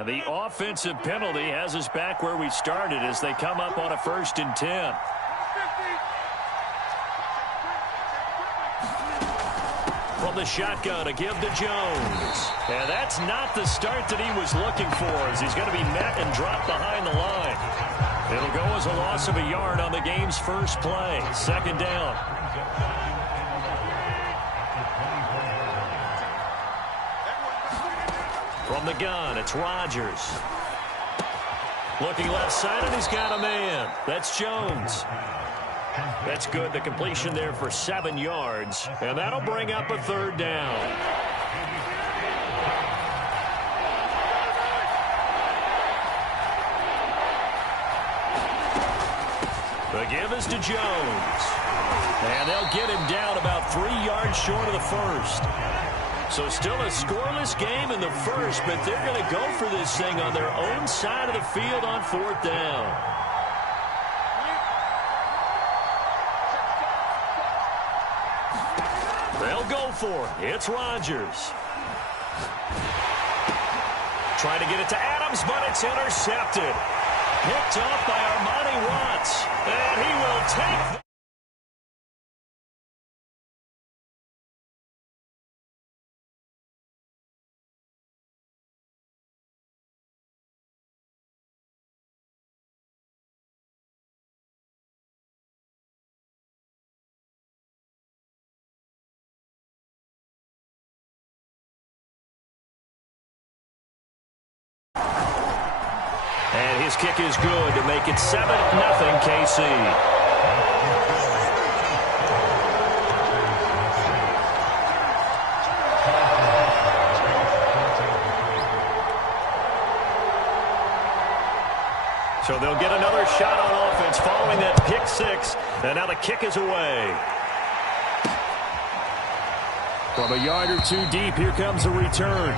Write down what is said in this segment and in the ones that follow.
And the offensive penalty has us back where we started as they come up on a 1st and 10. From the shotgun, a give to Jones. And that's not the start that he was looking for, as he's going to be met and dropped behind the line. It'll go as a loss of a yard on the game's first play. 2nd down. From the gun, it's Rodgers. Looking left side, and he's got a man. That's Jones. That's good. The completion there for 7 yards. And that'll bring up a 3rd down. The give is to Jones. And they'll get him down about 3 yards short of the first. So still a scoreless game in the first, but they're going to go for this thing on their own side of the field on 4th down. They'll go for it. It's Rodgers. Trying to get it to Adams, but it's intercepted. Picked off by Armani Watts. And he will take the And his kick is good to make it 7-0 KC. So they'll get another shot on offense following that pick 6. And now the kick is away. From a yard or 2 deep, here comes a return.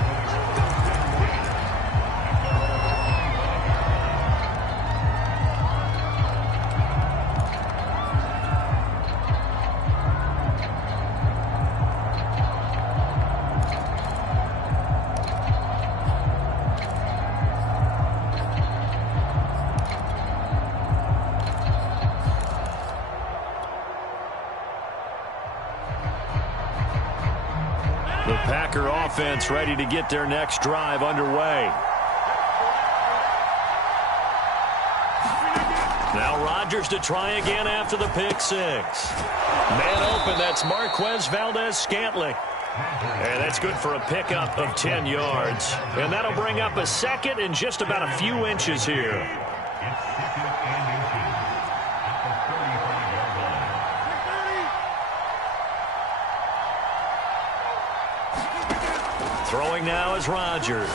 The Packer offense ready to get their next drive underway. Now Rodgers to try again after the pick 6. Man open, that's Marquez Valdez-Scantling. And that's good for a pickup of 10 yards. And that'll bring up a 2nd and just about a few inches here. Throwing now is Rodgers.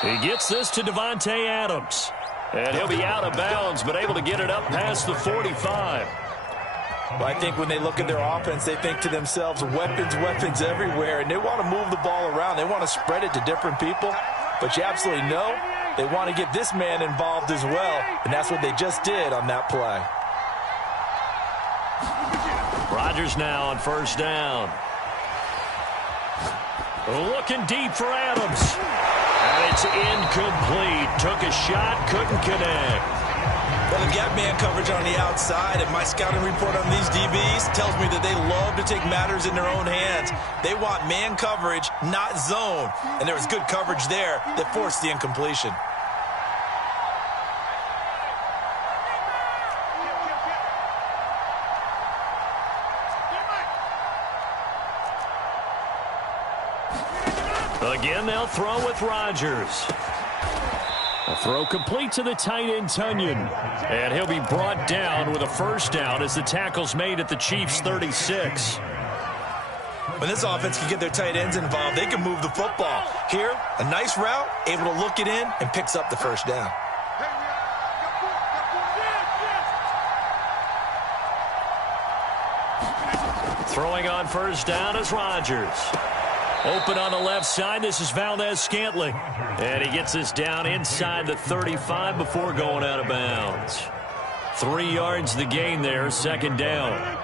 He gets this to Devontae Adams. And he'll be out of bounds, but able to get it up past the 45. Well, I think when they look at their offense, they think to themselves, weapons, weapons everywhere. And they want to move the ball around. They want to spread it to different people. But you absolutely know they want to get this man involved as well. And that's what they just did on that play. Rodgers now on 1st down. Looking deep for Adams. And it's incomplete. Took a shot, couldn't connect. Well, they've got man coverage on the outside, and my scouting report on these DBs tells me that they love to take matters in their own hands. They want man coverage, not zone. And there was good coverage there that forced the incompletion. Again, they'll throw with Rodgers. A throw complete to the tight end, Tunyon. And he'll be brought down with a 1st down as the tackle's made at the Chiefs' 36. When this offense can get their tight ends involved, they can move the football. Here, a nice route, able to look it in, and picks up the 1st down. Throwing on 1st down is Rodgers. Open on the left side. This is Valdez-Scantling. And he gets this down inside the 35 before going out of bounds. 3 yards the gain there, 2nd down.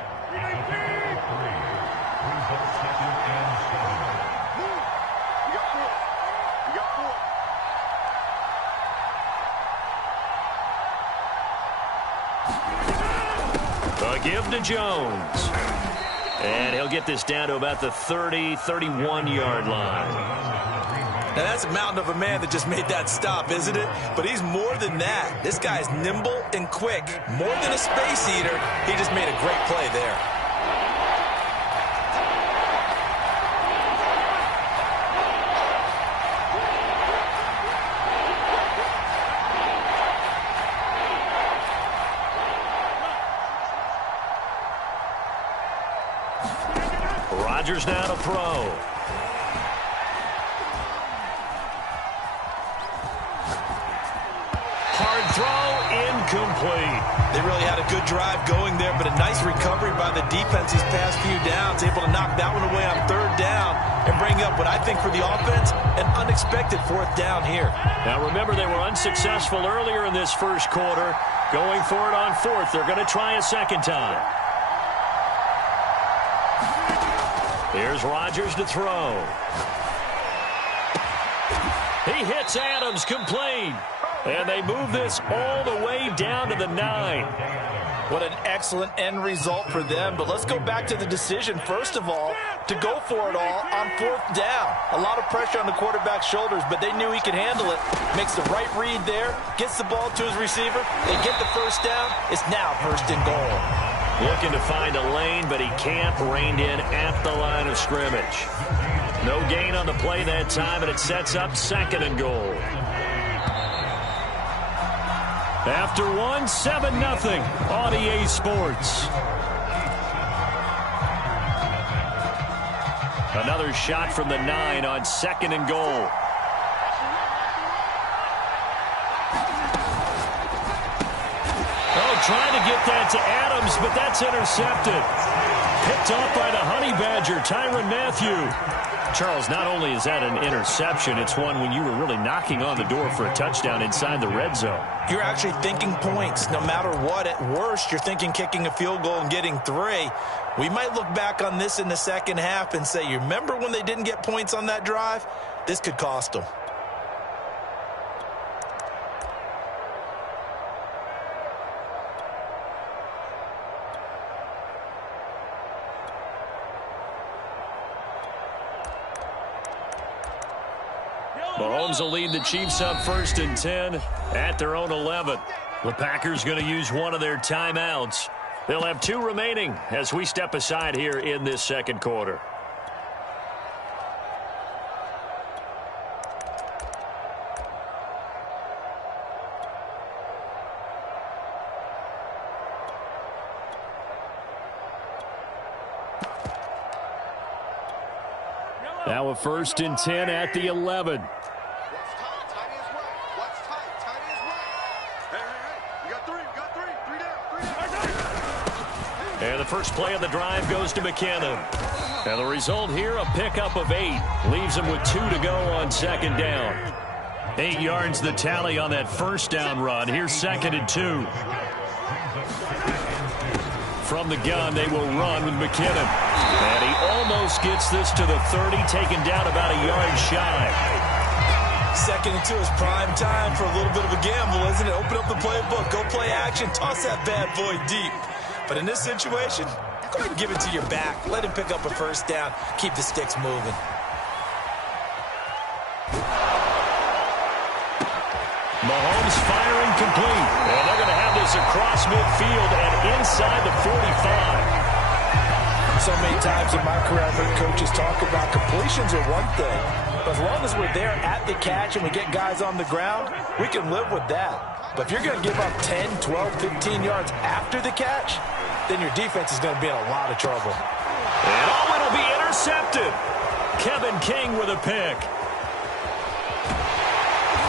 A give to Jones. And he'll get this down to about the 30-31-yard line. Now, that's a mountain of a man that just made that stop, isn't it? But he's more than that. This guy's nimble and quick. More than a space eater, he just made a great play there. Rodgers now to throw. Hard throw, incomplete. They really had a good drive going there, but a nice recovery by the defense these past few downs, able to knock that one away on 3rd down and bring up what I think for the offense, an unexpected 4th down here. Now remember, they were unsuccessful earlier in this first quarter. Going for it on 4th. They're going to try a second time. Here's Rodgers to throw. He hits Adams, complete. And they move this all the way down to the 9. What an excellent end result for them. But let's go back to the decision, first of all, to go for it all on 4th down. A lot of pressure on the quarterback's shoulders, but they knew he could handle it. Makes the right read there, gets the ball to his receiver. They get the first down. It's now 1st and goal. Looking to find a lane, but he can't. Reined in at the line of scrimmage. No gain on the play that time, and it sets up 2nd and goal. After 1, 7-0 on EA Sports. Another shot from the 9 on 2nd and goal. Trying to get that to Adams, but that's intercepted. Picked off by the Honey Badger, Tyrann Mathieu. Charles, not only is that an interception, it's one when you were really knocking on the door for a touchdown inside the red zone. You're actually thinking points. No matter what, at worst, you're thinking kicking a field goal and getting 3. We might look back on this in the second half and say, you remember when they didn't get points on that drive? This could cost them. Mahomes will lead the Chiefs up 1st and 10 at their own 11. The Packers going to use one of their timeouts. They'll have 2 remaining as we step aside here in this second quarter. Now a 1st and 10 at the 11. And the first play of the drive goes to McKinnon. And the result here, a pickup of 8. Leaves him with 2 to go on 2nd down. 8 yards the tally on that 1st down run. Here's 2nd and 2. From the gun, they will run with McKinnon. And he almost gets this to the 30, taken down about a yard shy. 2nd and 2 is prime time for a little bit of a gamble, isn't it? Open up the playbook, go play action, toss that bad boy deep. But in this situation, go ahead and give it to your back. Let him pick up a 1st down. Keep the sticks moving. Mahomes firing complete. And they're going to have this across midfield and inside the 45. So many times in my career, I've heard coaches talk about completions are one thing. But as long as we're there at the catch and we get guys on the ground, we can live with that. But if you're going to give up 10, 12, 15 yards after the catch, then your defense is going to be in a lot of trouble. And it'll be intercepted. Kevin King with a pick.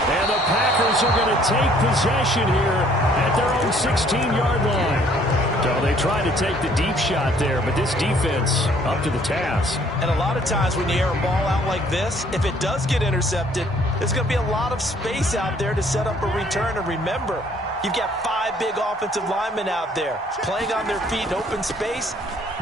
And the Packers are going to take possession here at their own 16-yard line. So they try to take the deep shot there, but this defense up to the task. And a lot of times when you air a ball out like this, if it does get intercepted, there's going to be a lot of space out there to set up a return. And remember, you've got 5 big offensive linemen out there playing on their feet in open space.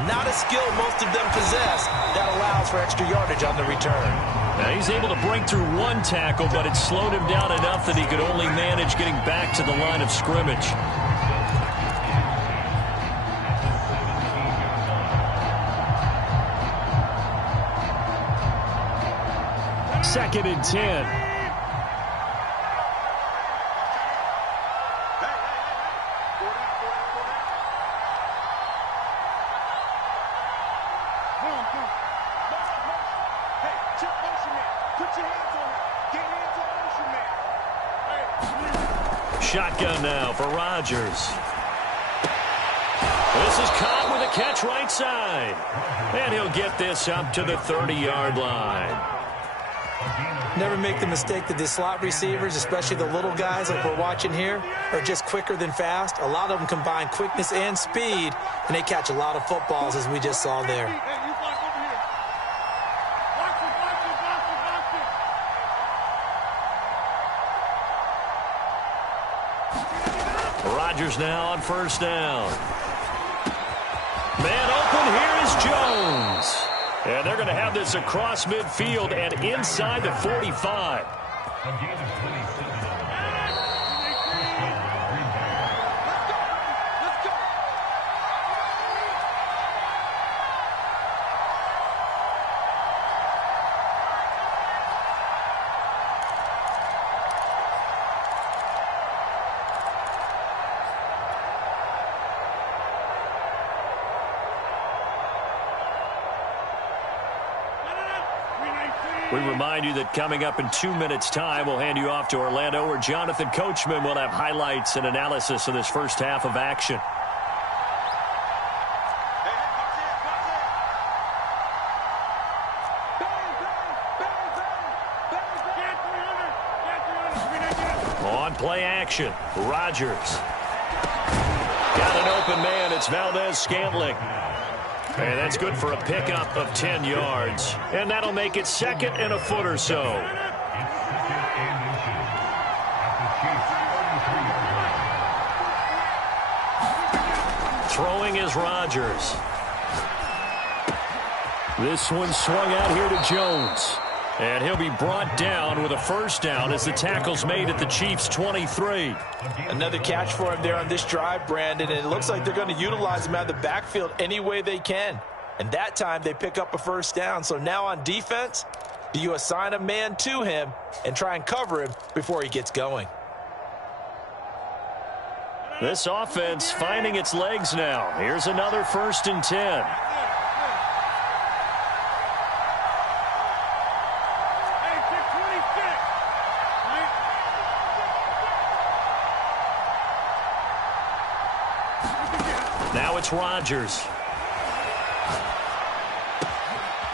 Not a skill most of them possess that allows for extra yardage on the return. Now he's able to break through 1 tackle, but it slowed him down enough that he could only manage getting back to the line of scrimmage. 2nd and 10. Shotgun now for Rodgers. This is caught with a catch right side. And he'll get this up to the 30-yard line. Never make the mistake that the slot receivers, especially the little guys like we're watching here, are just quicker than fast. A lot of them combine quickness and speed, and they catch a lot of footballs, as we just saw there. Rodgers now on 1st down. Man open, here is Jones. And they're going to have this across midfield and inside the 45. We remind you that coming up in 2 minutes' time, we'll hand you off to Orlando, where Jonathan Coachman will have highlights and analysis of this first half of action. On play action, Rodgers. Got an open man, it's Valdez-Scantling. And that's good for a pickup of 10 yards. And that'll make it 2nd and a foot or so. Throwing is Rodgers. This one swung out here to Jones. And he'll be brought down with a 1st down as the tackle's made at the Chiefs' 23. Another catch for him there on this drive, Brandon, and it looks like they're going to utilize him out of the backfield any way they can. And that time they pick up a 1st down. So now on defense, do you assign a man to him and try and cover him before he gets going? This offense finding its legs now. Here's another 1st and 10. Now it's Rodgers.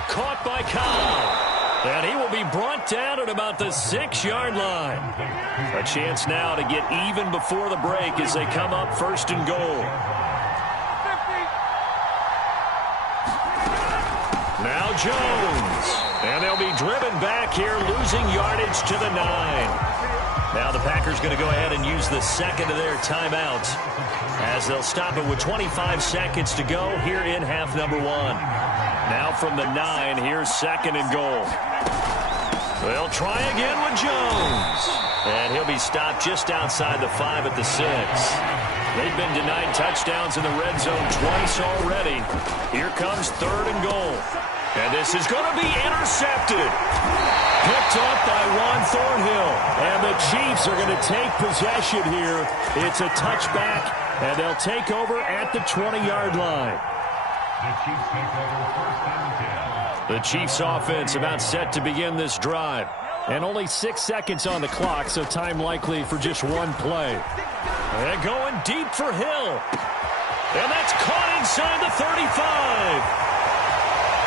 Caught by Cobb. And he will be brought down at about the 6-yard line. A chance now to get even before the break as they come up 1st and goal. Now Jones. And they'll be driven back here, losing yardage to the 9. Now the Packers going to go ahead and use the 2nd of their timeouts, as they'll stop it with 25 seconds to go here in half number 1. Now from the 9, here's 2nd and goal. They'll try again with Jones. And he'll be stopped just outside the 5 at the 6. They've been denied touchdowns in the red zone twice already. Here comes 3rd and goal. And this is going to be intercepted. Picked up by Juan Thornhill. And the Chiefs are going to take possession here. It's a touchback, and they'll take over at the 20-yard line. The Chiefs offense about set to begin this drive. And only 6 seconds on the clock, so time likely for just one play. And going deep for Hill. And that's caught inside the 35.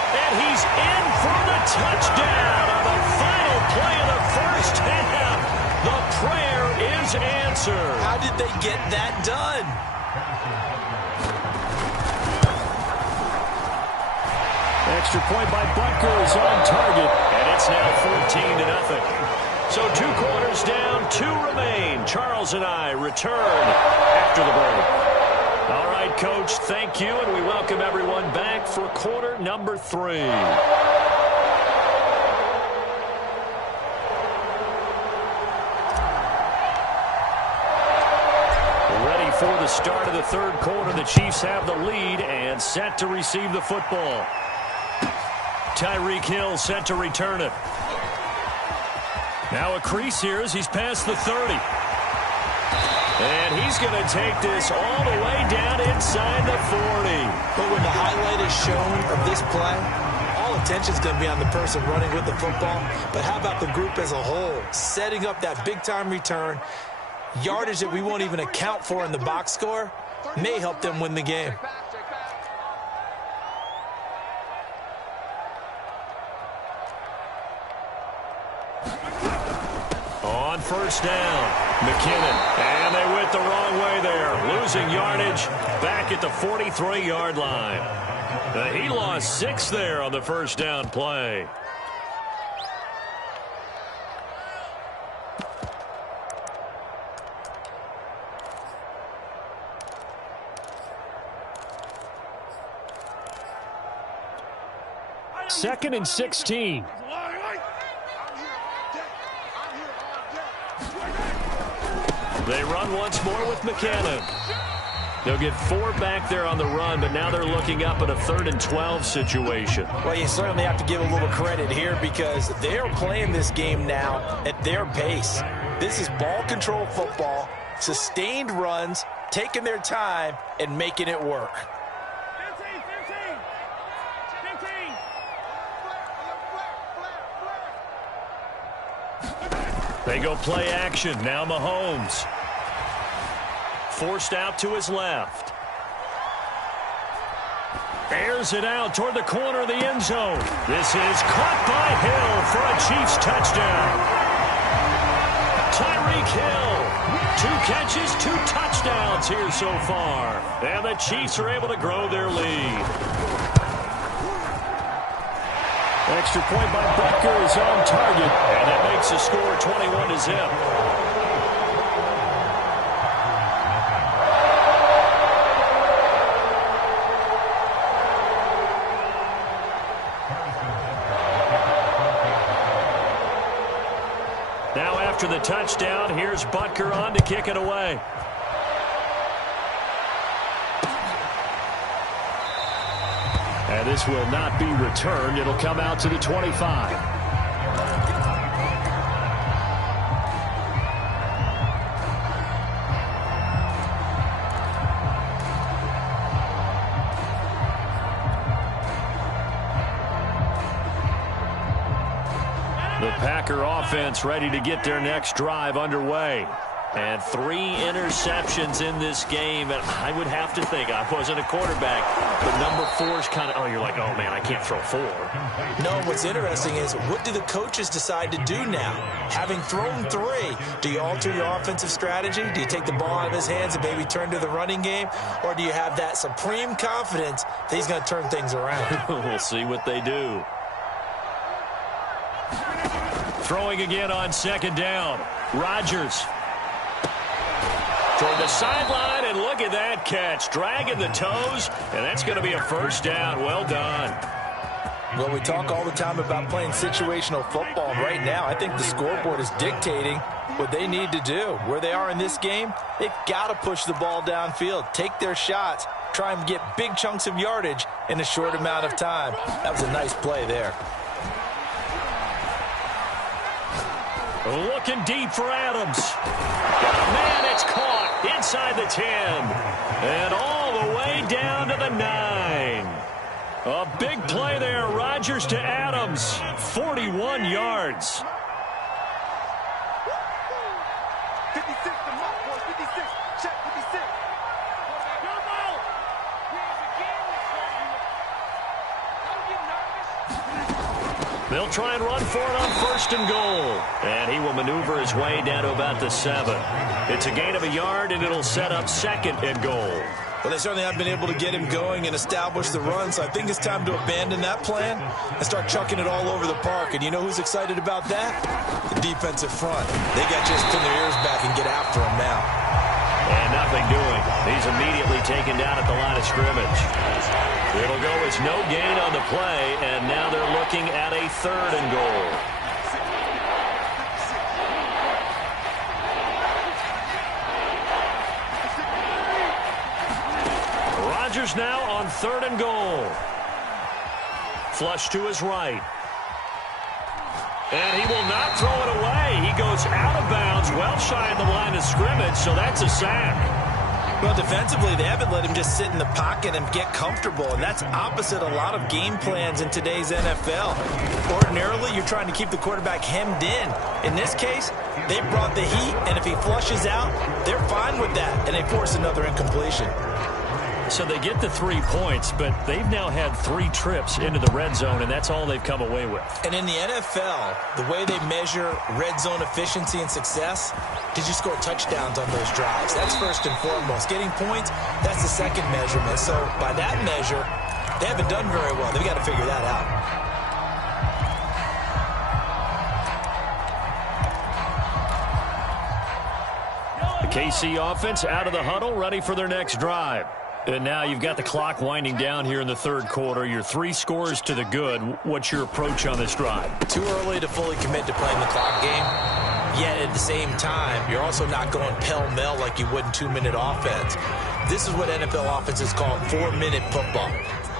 And he's in for the touchdown on the final play of the first half. The prayer is answered. How did they get that done? Extra point by Butker is on target, and it's now 14-0. So 2 quarters down, 2 remain. Charles and I return after the break. All right, Coach, thank you, and we welcome everyone back for quarter number 3. Ready for the start of the 3rd quarter. The Chiefs have the lead and set to receive the football. Tyreek Hill set to return it. Now a crease here as he's past the 30. And he's going to take this all the way down inside the 40. But when the highlight is shown of this play, all attention is going to be on the person running with the football. But how about the group as a whole? Setting up that big-time return, yardage that we won't even account for in the box score, may help them win the game. On first down, McKinnon, and they went the wrong way there, losing yardage back at the 43-yard line. He lost 6 there on the first down play. Second and 16. They run once more with McKinnon. They'll get 4 back there on the run, but now they're looking up at a 3rd and 12 situation. Well, you certainly have to give a little credit here because they're playing this game now at their pace. This is ball control football, sustained runs, taking their time, and making it work. 15. They go play action. Now Mahomes. Forced out to his left. Airs it out toward the corner of the end zone. This is caught by Hill for a Chiefs touchdown. Tyreek Hill. 2 catches, 2 touchdowns here so far. And the Chiefs are able to grow their lead. Extra point by Butker is on target. And that makes the score 21-0. Now after the touchdown, here's Butker on to kick it away. And this will not be returned. It'll come out to the 25. The Packer offense ready to get their next drive underway. And 3 interceptions in this game. And I would have to think, I wasn't a quarterback, but number 4 is kind of, you're like, oh, man, I can't throw 4. No, what's interesting is what do the coaches decide to do now? Having thrown 3, do you alter your offensive strategy? Do you take the ball out of his hands and maybe turn to the running game? Or do you have that supreme confidence that he's going to turn things around? We'll see what they do. Throwing again on 2nd down. Rodgers. Toward the sideline, and look at that catch. Dragging the toes, and that's going to be a first down. Well done. Well, we talk all the time about playing situational football. Right now, I think the scoreboard is dictating what they need to do. Where they are in this game, they've got to push the ball downfield, take their shots, try and get big chunks of yardage in a short amount of time. That was a nice play there. Looking deep for Adams. Got a man, it's caught inside the 10. And all the way down to the 9. A big play there. Rodgers to Adams. 41 yards. 56 to Mark, 56. Check 56. They'll try and run for it on 1st and goal. And he will maneuver his way down to about the 7. It's a gain of a yard, and it'll set up 2nd and goal. Well, they certainly have been able to get him going and establish the run, so I think it's time to abandon that plan and start chucking it all over the park. And you know who's excited about that? The defensive front. They got just pin their ears back and get after him now. And nothing doing. He's immediately taken down at the line of scrimmage. It'll go as no gain on the play, and now they're looking at a 3rd and goal. Rodgers now on 3rd and goal. Flush to his right. And he will not throw it away. goes out of bounds, well shy of the line of scrimmage, so that's a sack. Well, defensively, they haven't let him just sit in the pocket and get comfortable, and that's opposite a lot of game plans in today's NFL. Ordinarily, you're trying to keep the quarterback hemmed in. In this case, they brought the heat, and if he flushes out, they're fine with that, and they force another incompletion. So they get the 3 points, but they've now had 3 trips into the red zone, and that's all they've come away with. And in the NFL, the way they measure red zone efficiency and success, did you score touchdowns on those drives? That's first and foremost. Getting points, that's the second measurement. So by that measure, they haven't done very well. They've got to figure that out. The KC offense out of the huddle, ready for their next drive. And now you've got the clock winding down here in the third quarter. You're 3 scores to the good. What's your approach on this drive? Too early to fully commit to playing the clock game. Yet at the same time, you're also not going pell-mell like you would in 2-minute offense. This is what NFL offenses call 4-minute football.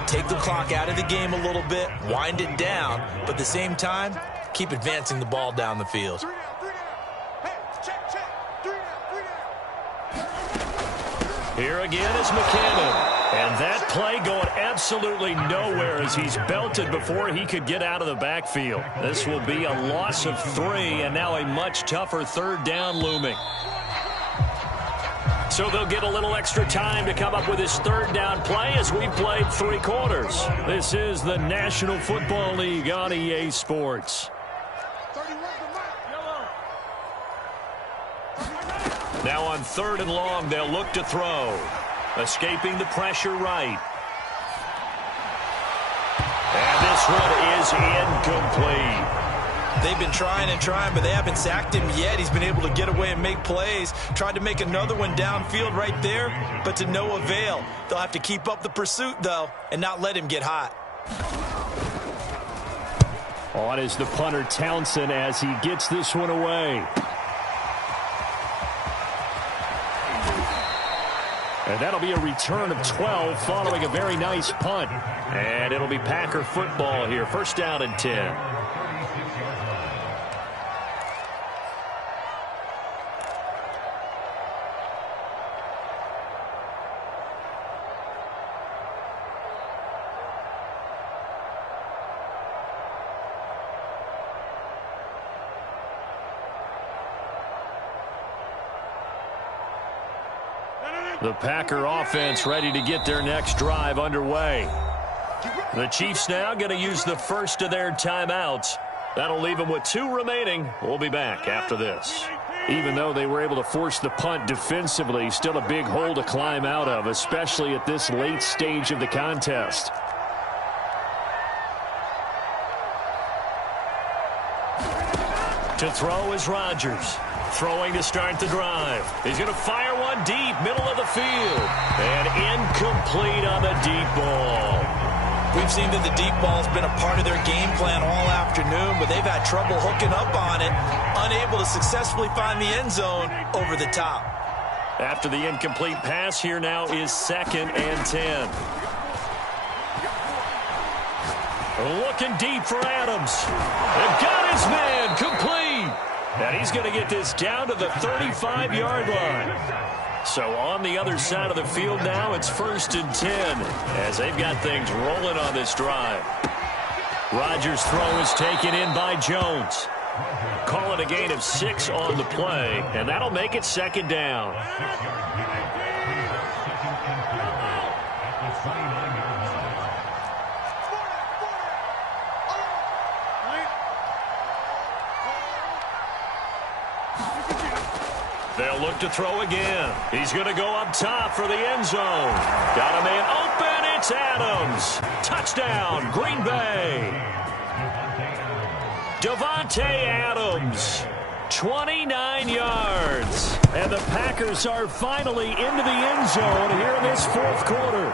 Take the clock out of the game a little bit, wind it down, but at the same time, keep advancing the ball down the field. Here again is McCannon. And that play going absolutely nowhere as he's belted before he could get out of the backfield. This will be a loss of 3, and now a much tougher third down looming. So they'll get a little extra time to come up with his third down play as we've played 3 quarters. This is the National Football League on EA Sports. Now on 3rd and long, they'll look to throw. Escaping the pressure right. And this one is incomplete. They've been trying and trying, but they haven't sacked him yet. He's been able to get away and make plays. Tried to make another one downfield right there, but to no avail. They'll have to keep up the pursuit, though, and not let him get hot. On is the punter Townsend as he gets this one away. And that'll be a return of 12 following a very nice punt. And it'll be Packer football here. First down and 10. The Packer offense ready to get their next drive underway. The Chiefs now going to use the first of their timeouts. That'll leave them with 2 remaining. We'll be back after this. Even though they were able to force the punt defensively, still a big hole to climb out of, especially at this late stage of the contest. To throw is Rodgers. Throwing to start the drive. He's going to fire one deep, middle of the field. And incomplete on the deep ball. We've seen that the deep ball has been a part of their game plan all afternoon, but they've had trouble hooking up on it, unable to successfully find the end zone over the top. After the incomplete pass, here now is 2nd and 10. Looking deep for Adams. They've got his man complete. And he's going to get this down to the 35-yard line. So on the other side of the field now, it's 1st and 10 as they've got things rolling on this drive. Rodgers' throw is taken in by Jones. Call it a gain of 6 on the play, and that'll make it 2nd down. They'll look to throw again. He's going to go up top for the end zone. Got a man open. It's Adams. Touchdown, Green Bay. Davante Adams, 29 yards. And the Packers are finally into the end zone here in this 4th quarter.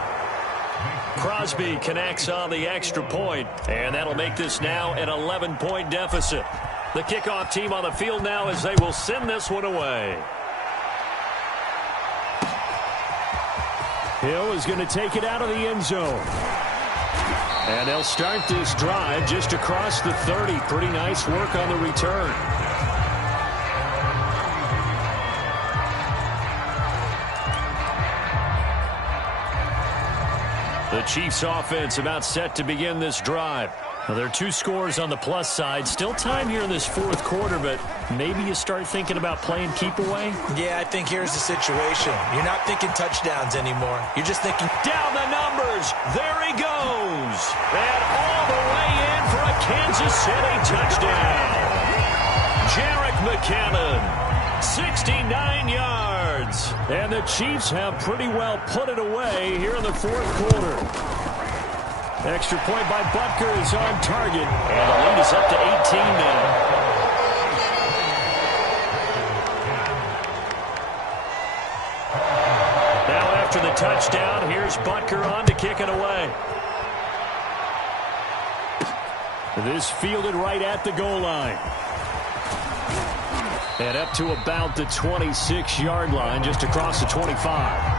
Crosby connects on the extra point, and that'll make this now an 11-point deficit. The kickoff team on the field now as they will send this one away. Hill is going to take it out of the end zone. And they'll start this drive just across the 30. Pretty nice work on the return. Chiefs offense about set to begin this drive. Well, there are 2 scores on the plus side. Still time here in this fourth quarter, but maybe you start thinking about playing keep away? Yeah, I think here's the situation. You're not thinking touchdowns anymore. You're just thinking down the numbers. There he goes. And all the way in for a Kansas City touchdown. Jerick McKinnon, 69 yards. And the Chiefs have pretty well put it away here in the fourth quarter. Extra point by Butker is on target. And the lead is up to 18 now. Now after the touchdown, here's Butker on to kick it away. This fielded right at the goal line. And up to about the 26-yard line, just across the 25.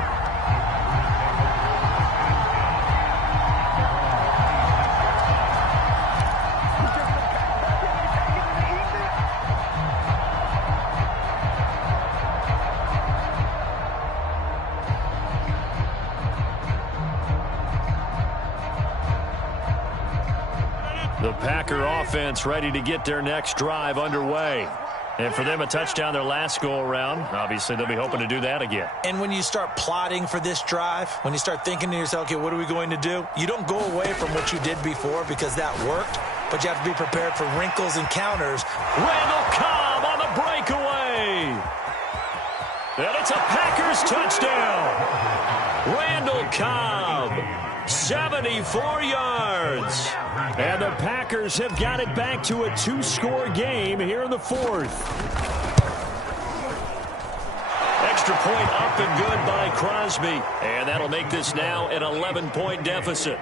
The Packer offense ready to get their next drive underway. And for them, a touchdown their last go-around. Obviously, they'll be hoping to do that again. And when you start plotting for this drive, when you start thinking to yourself, okay, what are we going to do? You don't go away from what you did before because that worked, but you have to be prepared for wrinkles and counters. Randall Cobb on the breakaway. And it's a Packers touchdown. Randall Cobb, 74 yards. And the Packers have got it back to a 2-score game here in the fourth. Extra point up and good by Crosby. And that'll make this now an 11-point deficit.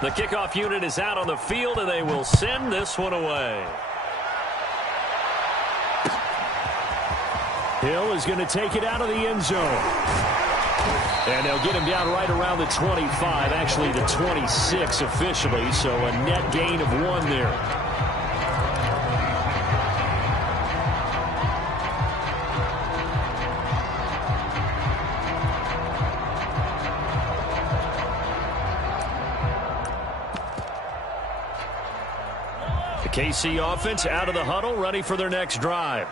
The kickoff unit is out on the field, and they will send this one away. Hill is going to take it out of the end zone. And they'll get him down right around the 25, actually the 26 officially, so a net gain of 1 there. The KC offense out of the huddle, ready for their next drive.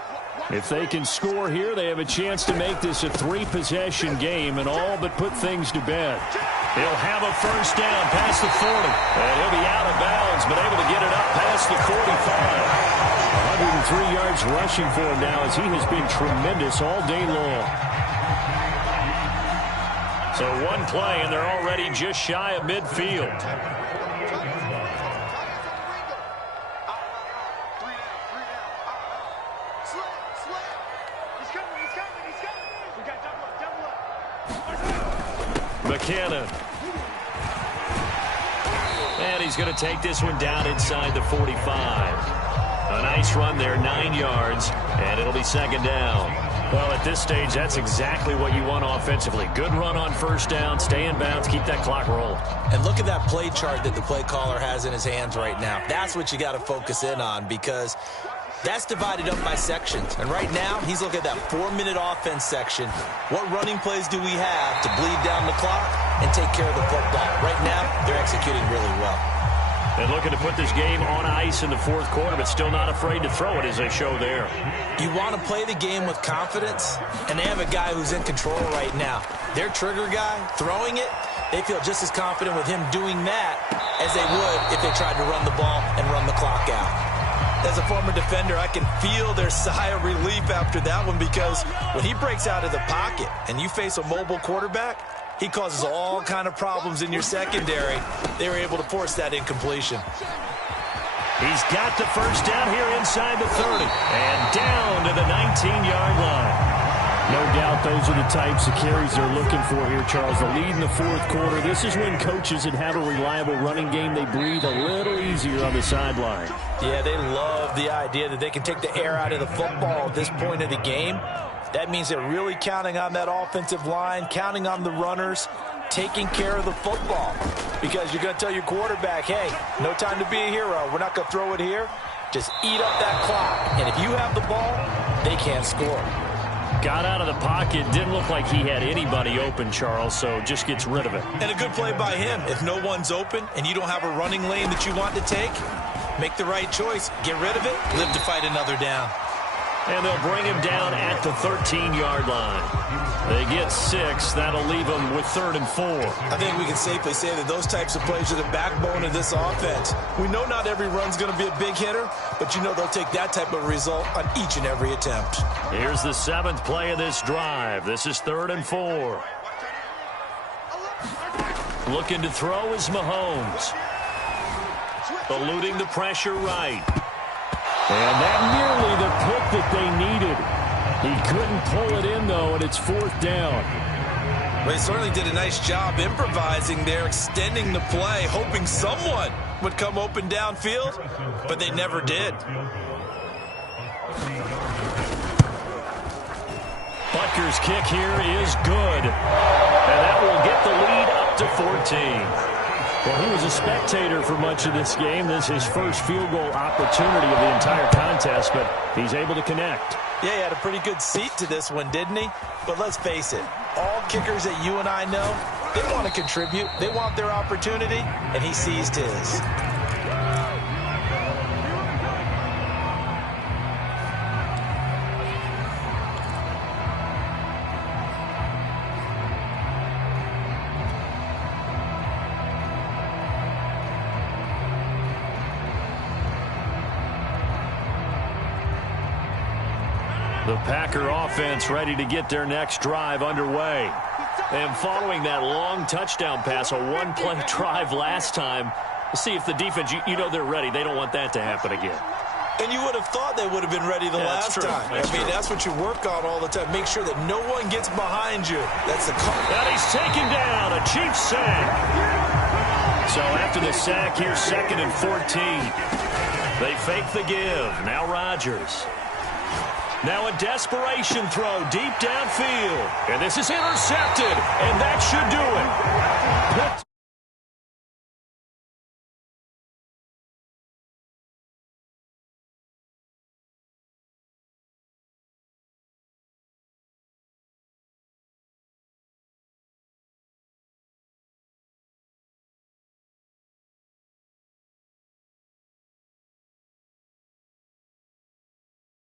If they can score here, they have a chance to make this a 3-possession game and all but put things to bed. He'll have a first down past the 40. And he'll be out of bounds, but able to get it up past the 45. 103 yards rushing for him now as he has been tremendous all day long. So one play, and they're already just shy of midfield. McKinnon. And he's going to take this one down inside the 45. A nice run there, 9 yards, and it'll be second down. Well, at this stage, that's exactly what you want offensively. Good run on first down, stay in bounds, keep that clock rolling. And look at that play chart that the play caller has in his hands right now. That's what you got to focus in on because that's divided up by sections. And right now, he's looking at that 4-minute offense section. What running plays do we have to bleed down the clock and take care of the football? Right now, they're executing really well. And looking to put this game on ice in the fourth quarter, but still not afraid to throw it as they show there. You want to play the game with confidence, and they have a guy who's in control right now. Their trigger guy, throwing it, they feel just as confident with him doing that as they would if they tried to run the ball and run the clock out. As a former defender, I can feel their sigh of relief after that one because when he breaks out of the pocket and you face a mobile quarterback, he causes all kind of problems in your secondary. They were able to force that incompletion. He's got the first down here inside the 30 and down to the 19-yard line. No doubt those are the types of carries they're looking for here, Charles. The lead in the fourth quarter. This is when coaches that have a reliable running game, they breathe a little easier on the sideline. Yeah, they love the idea that they can take the air out of the football at this point of the game. That means they're really counting on that offensive line, counting on the runners, taking care of the football. Because you're going to tell your quarterback, hey, no time to be a hero. We're not going to throw it here. Just eat up that clock. And if you have the ball, they can't score. Got out of the pocket. Didn't look like he had anybody open, Charles, so just gets rid of it. And a good play by him. If no one's open and you don't have a running lane that you want to take, make the right choice. Get rid of it. Live to fight another down. And they'll bring him down at the 13-yard line. They get 6. That'll leave them with 3rd and 4. I think we can safely say that those types of plays are the backbone of this offense. We know not every run's going to be a big hitter, but you know they'll take that type of result on each and every attempt. Here's the 7th play of this drive. This is 3rd and 4. Looking to throw is Mahomes. Eluding the pressure right. And that nearly the pick that they needed. He couldn't pull it in, though, and it's 4th down. Well, he certainly did a nice job improvising there, extending the play, hoping someone would come open downfield, but they never did. Butker's kick here is good. And that will get the lead up to 14. Well, he was a spectator for much of this game. This is his first field goal opportunity of the entire contest, but he's able to connect. Yeah, he had a pretty good seat to this one, didn't he? But let's face it, all kickers that you and I know, they want to contribute. They want their opportunity, and he seized his. The Packer offense ready to get their next drive underway. And following that long touchdown pass, a one-play drive last time, we'll see if the defense, you know they're ready. They don't want that to happen again. And you would have thought they would have been ready the last time. That's what you work on all the time. Make sure that no one gets behind you. That's the call. And he's taken down. A Chiefs sack. So after the sack, here's 2nd and 14. They fake the give. Now Rodgers. Now a desperation throw deep downfield. And this is intercepted. And that should do it.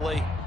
Play.